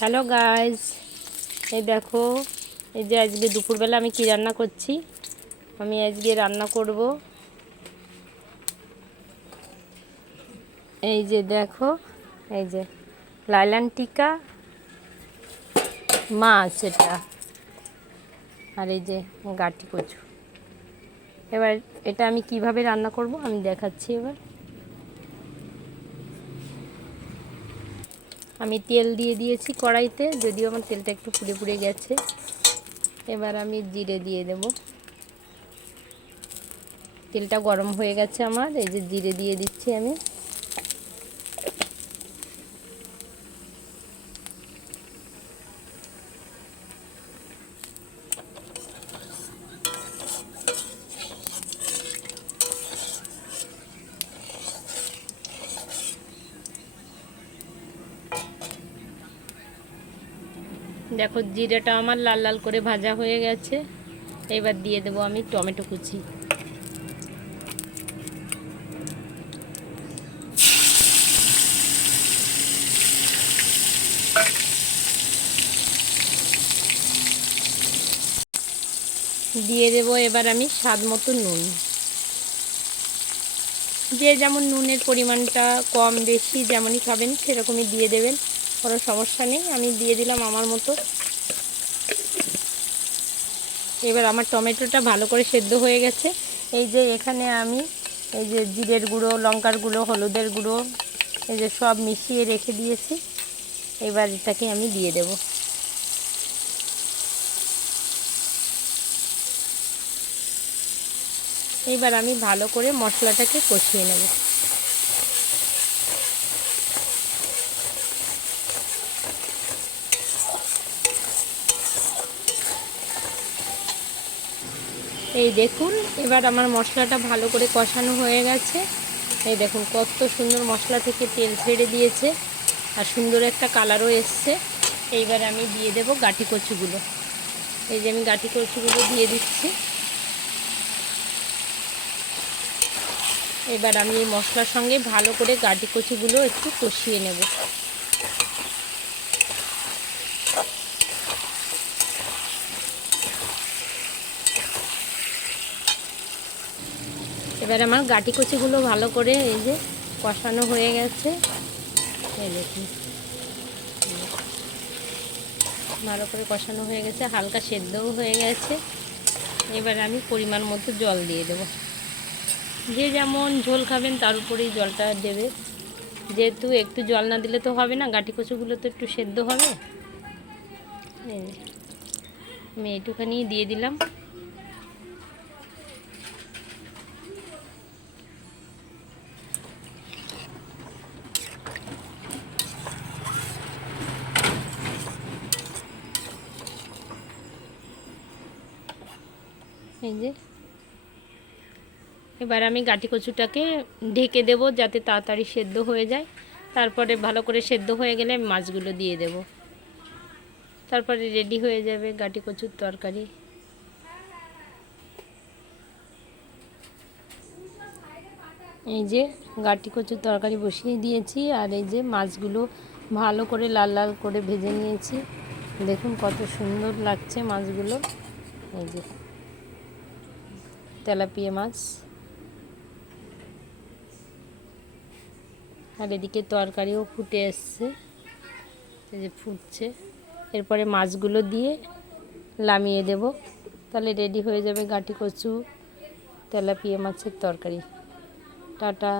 Hello guys, এই দেখো, এই যে আজকে দুপুরবেলা আমি কি রান্না করছি। আমি আজকে রান্না করব, এই যে দেখো, এই যে লাইলান টিকা মাছ এটা, আর এই যে গাটি কচু। এবার এটা আমি কিভাবে রান্না করব আমি দেখাচ্ছি। এবার আমি তেল দিয়ে দিয়েছি কড়াইতে, যদিও আমার তেলটা একটু পুড়ে পুড়ে গেছে। এবার আমি জিরে দিয়ে দেব। তেলটা গরম হয়ে গেছে আমার, এই যে জিরে দিয়ে দিচ্ছি আমি। দেখো জিরেটা আমার লাল লাল করে ভাজা হয়ে গেছে। এবার দিয়ে দেবো আমি টমেটো কুচি। দিয়ে দেবো এবার আমি স্বাদ মতো নুন। যে যেমন নুনের পরিমাণটা কম বেশি যেমনই খাবেন সেরকমই দিয়ে দেবেন, কোনো সমস্যা নেই। আমি দিয়ে দিলাম আমার মতো। এবার আমার টমেটোটা ভালো করে সেদ্ধ হয়ে গেছে। এই যে এখানে আমি এই যে জিরের গুঁড়ো, লঙ্কার গুঁড়ো, হলুদের গুঁড়ো, এই যে সব মিশিয়ে রেখে দিয়েছি। এবার এটাকে আমি দিয়ে দেব। এবার আমি ভালো করে মশলাটাকে কষিয়ে নেব। এই দেখুন, এবার আমার মশলাটা ভালো করে কষানো হয়ে গেছে। এই দেখুন কত সুন্দর মশলা থেকে তেল ছেড়ে দিয়েছে, আর সুন্দর একটা কালারও এসছে। এইবার আমি দিয়ে দেব গাঁটি কচুগুলো। এই যে আমি গাঁটি কচুগুলো দিয়ে দিচ্ছি। এবার আমি এই মশলার সঙ্গে ভালো করে গাঁটি কচুগুলো একটু কষিয়ে নেব। এবার আমার গাঁটি কচুগুলো ভালো করে এই যে কষানো হয়ে গেছে। এই দেখুন ভালো করে কষানো হয়ে গেছে, হালকা সেদ্ধও হয়ে গেছে। এবার আমি পরিমাণ মতো জল দিয়ে দেব। যে যেমন ঝোল খাবেন তার উপরেই জলটা দেবে, যেহেতু একটু জল না দিলে তো হবে না, গাঁটি কচুগুলো তো একটু সেদ্ধ হবে। আমি এইটুখানি দিয়ে দিলাম। এই যে এবার আমি গাঁটি কচুটাকে ঢেকে দেব যাতে তাড়াতাড়ি সেদ্ধ হয়ে যায়। তারপরে ভালো করে সেদ্ধ হয়ে গেলে আমি মাছগুলো দিয়ে দেব। তারপরে রেডি হয়ে যাবে গাঁটি কচুর তরকারি। এই যে গাঁটি কচুর তরকারি বসিয়ে দিয়েছি, আর এই যে মাছগুলো ভালো করে লাল লাল করে ভেজে নিয়েছি। দেখুন কত সুন্দর লাগছে মাছগুলো। এই যে তেলাপিয়া মাছ, আর এদিকে তরকারিও ফুটে এসছে, এই যে ফুটছে। এরপরে মাছগুলো দিয়ে নামিয়ে দেব, তাহলে রেডি হয়ে যাবে গাঁটি কচু তেলাপিয়া মাছের তরকারি। টাটা।